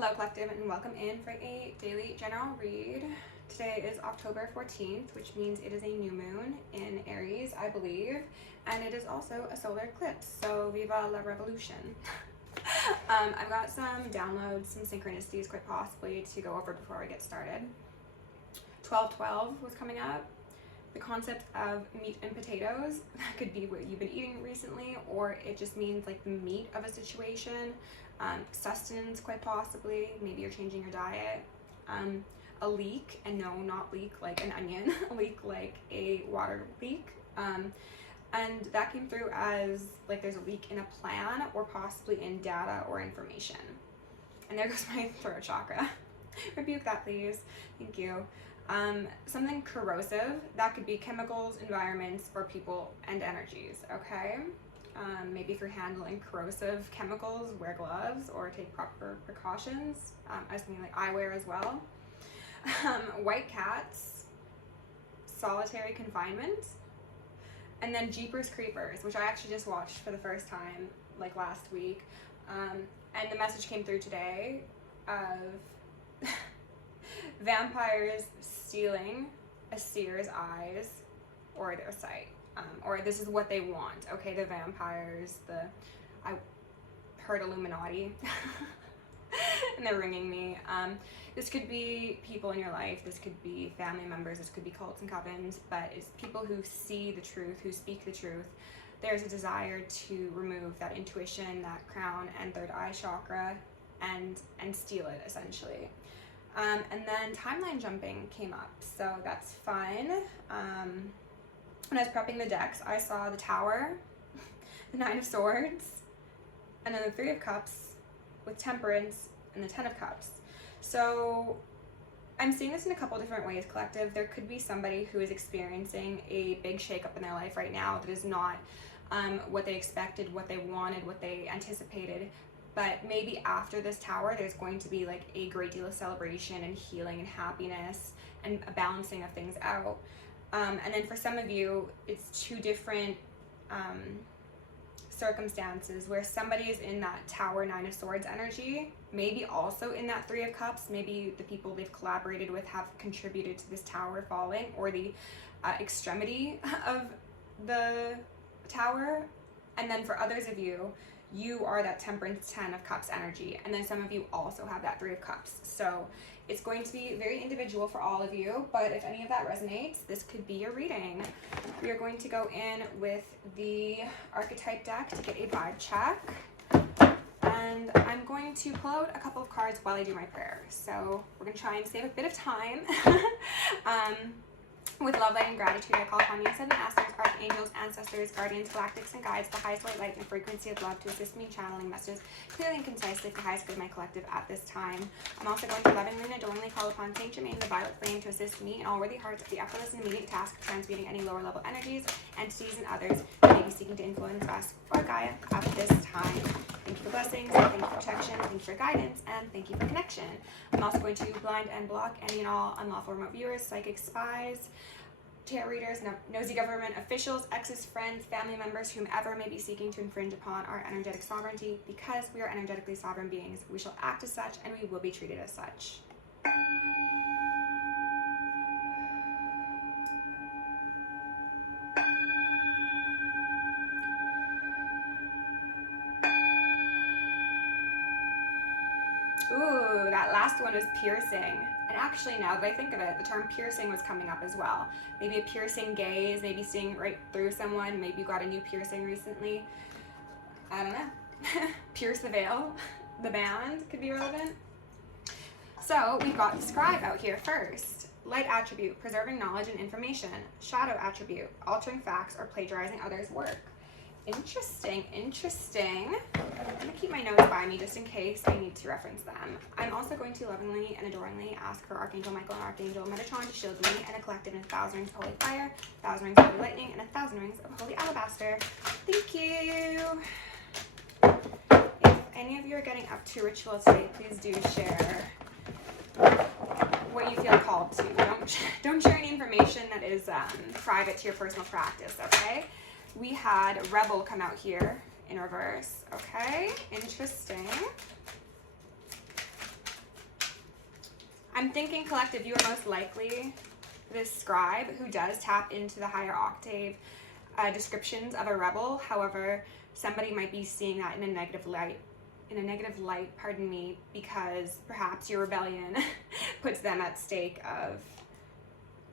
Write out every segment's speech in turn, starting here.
Hello Collective, and welcome in for a daily general read. Today is October 14th, which means it is a new moon in Aries, I believe, and it is also a solar eclipse, so Viva la revolution. I've got some downloads, some synchronicities quite possibly to go over before we get started. 12/12 was coming up. The concept of meat and potatoes, that could be what you've been eating recently, or it just means like the meat of a situation. Sustenance quite possibly, maybe you're changing your diet. A leak, and no, not leak like an onion, a leak like a water leak. And that came through as like there's a leak in a plan or possibly in data or information. And there goes my throat chakra. Rebuke that please, thank you. Something corrosive, that could be chemicals, environments, or people and energies, okay? Maybe if you're handling corrosive chemicals, wear gloves or take proper precautions. I was thinking like eyewear as well. White cats, solitary confinement, and then Jeepers Creepers, which I actually just watched for the first time like last week. And the message came through today of vampires stealing a seer's eyes or their sight. Or this is what they want, okay, the vampires, I heard Illuminati, and they're ringing me. This could be people in your life, this could be family members, this could be cults and covens, but it's people who see the truth, who speak the truth. There's a desire to remove that intuition, that crown and third eye chakra, and steal it, essentially. And then timeline jumping came up, so that's fun. When I was prepping the decks, I saw the Tower, the Nine of Swords, and then the Three of Cups with Temperance and the Ten of Cups. So I'm seeing this in a couple different ways, Collective. There could be somebody who is experiencing a big shakeup in their life right now that is not what they expected, what they wanted, what they anticipated. But maybe after this Tower, there's going to be like a great deal of celebration and healing and happiness and a balancing of things out. And then for some of you, it's two different circumstances where somebody is in that Tower, Nine of Swords energy, maybe also in that Three of Cups. Maybe the people they've collaborated with have contributed to this Tower falling, or the extremity of the Tower. And then for others of you, you are that Temperance, Ten of Cups energy, and then some of you also have that Three of Cups. So it's going to be very individual for all of you, but if any of that resonates, this could be your reading. We are going to go in with the archetype deck to get a vibe check, and I'm going to pull out a couple of cards while I do my prayer. So we're going to try and save a bit of time. With love, light, and gratitude, I call upon you, seven masters, archangels, ancestors, guardians, galactics, and guides, the highest white light and frequency of love to assist me in channeling messages clearly and concisely for the highest good of my collective at this time. I'm also going to lovingly and adoringly call upon Saint Germain, the violet flame, to assist me and all worthy hearts with the effortless and immediate task of transmuting any lower level energies, entities, and others who may be seeking to influence us or Gaia at this time. Thank you for blessings, thank you for protection, thank you for guidance, and thank you for connection. I'm also going to blind and block any and all unlawful remote viewers, psychic spies, tarot readers, nosy government officials, exes, friends, family members, whomever may be seeking to infringe upon our energetic sovereignty. Because we are energetically sovereign beings, we shall act as such and we will be treated as such. Ooh, that last one was piercing. And actually, now that I think of it, the term piercing was coming up as well. Maybe a piercing gaze, maybe seeing right through someone. Maybe you got a new piercing recently. I don't know. Pierce the Veil, the band, could be relevant. So we've got the scribe out here first. Light attribute, preserving knowledge and information. Shadow attribute, altering facts or plagiarizing others' work. Interesting, interesting. I'm going to keep my notes by me just in case I need to reference them. I'm also going to lovingly and adoringly ask for Archangel Michael and Archangel Metatron to shield me and a collective in 1,000 rings of holy fire, 1,000 rings of holy lightning, and 1,000 rings of holy alabaster. Thank you. If any of you are getting up to ritual today, please do share what you feel called to. Don't share any information that is private to your personal practice, okay? We had Rebel come out here in reverse, okay? Interesting. I'm thinking, collective, you are most likely this scribe who does tap into the higher octave descriptions of a rebel. However, somebody might be seeing that in a negative light, pardon me, because perhaps your rebellion puts them at stake of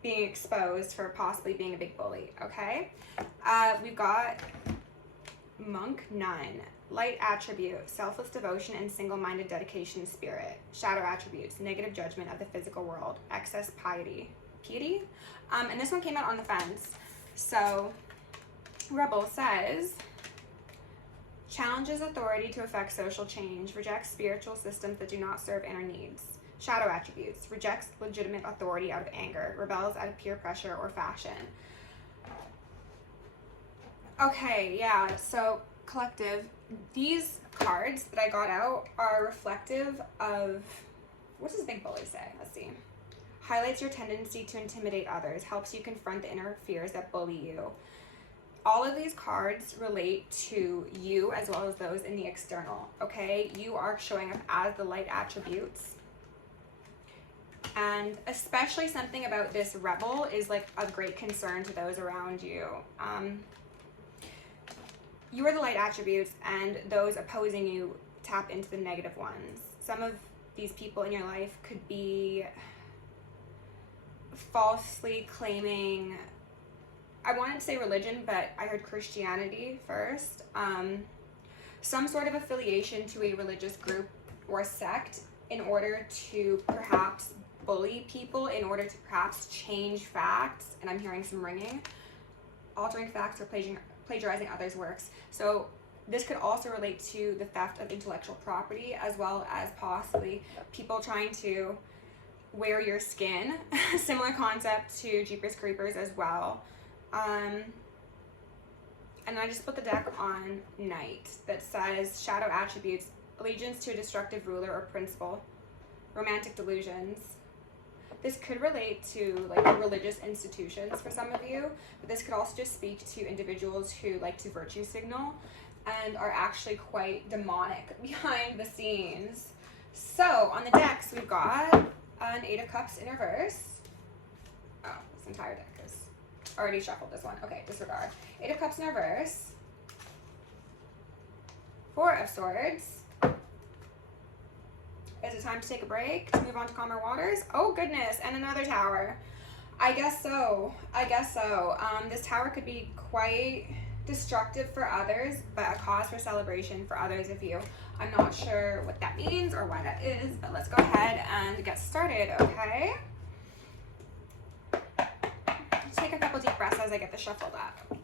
being exposed for possibly being a big bully, okay? We've got Monk 9. Light attribute, selfless devotion and single-minded dedication spirit. Shadow attributes, negative judgment of the physical world, excess piety. And this one came out on the fence. So, Rebel says, challenges authority to affect social change, rejects spiritual systems that do not serve inner needs. Shadow attributes, rejects legitimate authority out of anger, rebels out of peer pressure or fashion. Okay, yeah, so collective, these cards that I got out are reflective of, what does Big Bully say? Let's see. Highlights your tendency to intimidate others, helps you confront the inner fears that bully you. All of these cards relate to you as well as those in the external, okay? You are showing up as the light attributes. And especially something about this rebel is like of great concern to those around you. You are the light attributes, and those opposing you tap into the negative ones. Some of these people in your life could be falsely claiming, I wanted to say religion, but I heard Christianity first. Some sort of affiliation to a religious group or sect in order to perhaps bully people, in order to perhaps change facts, and I'm hearing some ringing, altering facts or plagiarizing others' works. So this could also relate to the theft of intellectual property, as well as possibly people trying to wear your skin. Similar concept to Jeepers Creepers as well. And I just put the deck on Knight that says shadow attributes, allegiance to a destructive ruler or principle, romantic delusions. This could relate to like religious institutions for some of you, but this could also just speak to individuals who like to virtue signal and are actually quite demonic behind the scenes. So on the decks, we've got an 8 of Cups in reverse. Oh, this entire deck is already shuffled. This one. Okay, disregard. 8 of Cups in reverse. 4 of Swords. Is it time to take a break to move on to calmer waters? Oh goodness, and another tower. I guess so. This tower could be quite destructive for others, but a cause for celebration for others of you. I'm not sure what that means or why that is, but let's go ahead and get started, okay? Take a couple deep breaths as I get this shuffled up.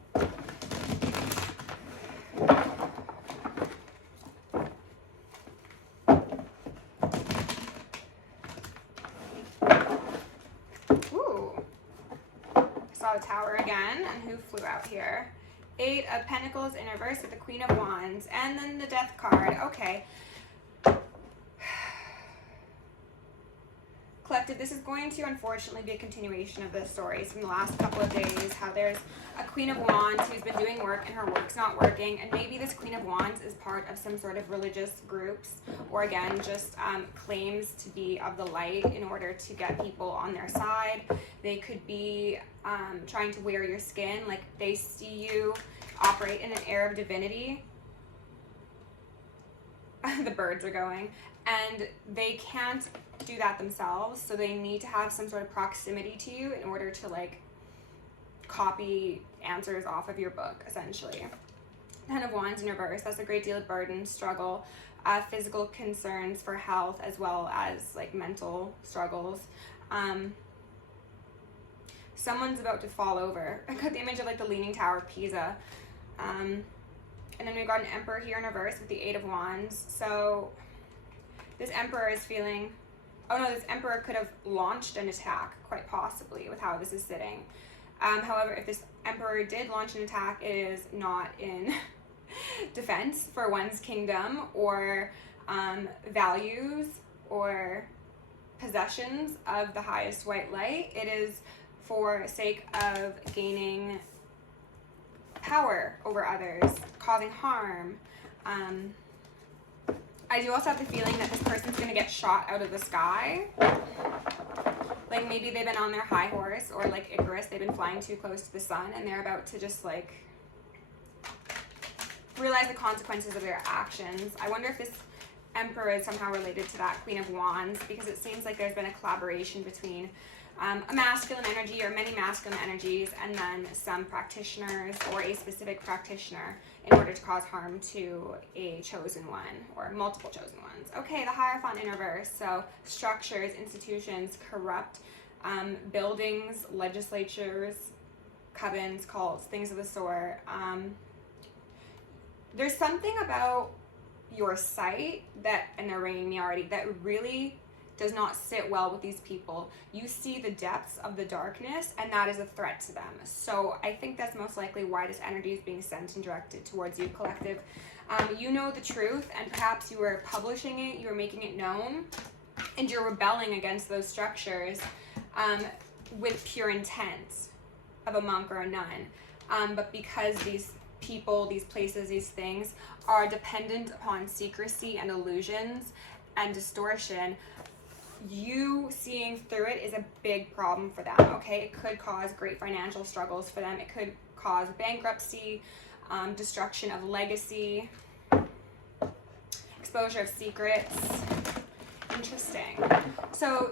The tower again, and who flew out here? 8 of Pentacles in reverse with the Queen of Wands, and then the Death card. Okay. Collective, this is going to unfortunately be a continuation of the stories from the last couple of days, how there's a Queen of Wands who's been doing work and her work's not working, and maybe this Queen of Wands is part of some sort of religious groups, or again, just claims to be of the light in order to get people on their side. They could be trying to wear your skin, like they see you operate in an air of divinity. The birds are going, and they can't do that themselves, so they need to have some sort of proximity to you in order to like copy answers off of your book, essentially. 10 of Wands in reverse, that's a great deal of burden, struggle, physical concerns for health, as well as like mental struggles. Someone's about to fall over. I got the image of like the Leaning Tower of Pisa. And then we've got an Emperor here in reverse with the 8 of Wands. So this Emperor is feeling, oh no, this Emperor could have launched an attack, quite possibly, with how this is sitting. However, if this Emperor did launch an attack, it is not in defense for one's kingdom or values or possessions of the highest white light. It is for sake of gaining power over others, causing harm. I do also have the feeling that this person's going to get shot out of the sky. Like maybe they've been on their high horse, or like Icarus, they've been flying too close to the sun and they're about to just like realize the consequences of their actions. I wonder if this Emperor is somehow related to that Queen of Wands, because it seems like there's been a collaboration between a masculine energy or many masculine energies and then some practitioners or a specific practitioner in order to cause harm to a chosen one or multiple chosen ones. Okay, the Hierophant in reverse. So structures, institutions, corrupt buildings, legislatures, covens, cults, things of the sort. There's something about your sight that, and they're ringing me already, that really does not sit well with these people. You see the depths of the darkness, and that is a threat to them. So I think that's most likely why this energy is being sent and directed towards you, collective. You know the truth, and perhaps you were publishing it, you were making it known, and you're rebelling against those structures with pure intent of a monk or a nun. But because these people, these places, these things are dependent upon secrecy and illusions and distortion, you seeing through it is a big problem for them, okay? It could cause great financial struggles for them. It could cause bankruptcy, destruction of legacy, exposure of secrets. Interesting. So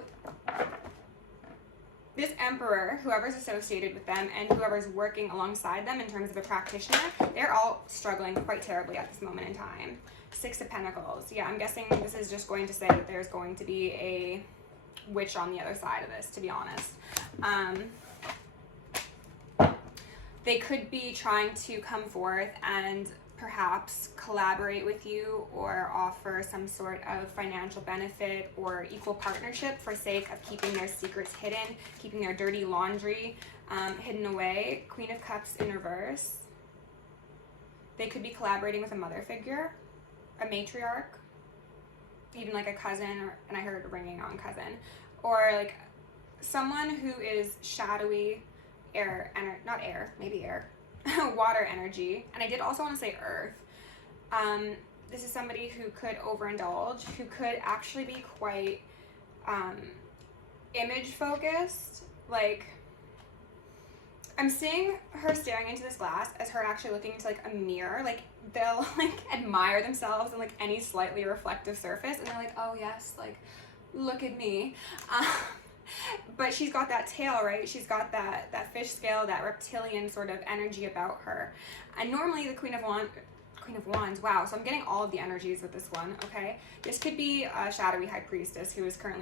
this Emperor, whoever's associated with them and whoever's working alongside them in terms of a practitioner, they're all struggling quite terribly at this moment in time. Six of Pentacles. Yeah, I'm guessing this is just going to say that there's going to be a witch on the other side of this, to be honest. They could be trying to come forth and perhaps collaborate with you or offer some sort of financial benefit or equal partnership for sake of keeping their secrets hidden, keeping their dirty laundry hidden away. Queen of Cups in reverse. They could be collaborating with a mother figure, a matriarch, even like a cousin, and I heard ringing on cousin, or like someone who is shadowy, water energy. And I did also want to say earth. This is somebody who could overindulge, who could actually be quite image focused. Like, I'm seeing her staring into this glass as her actually looking into like a mirror. Like, they'll like admire themselves in like any slightly reflective surface, and they're like, oh yes, like look at me. But she's got that tail, right? She's got that fish scale, that reptilian sort of energy about her. And normally the Queen of Wands, wow, so I'm getting all of the energies with this one, okay? This could be a shadowy high priestess who is currently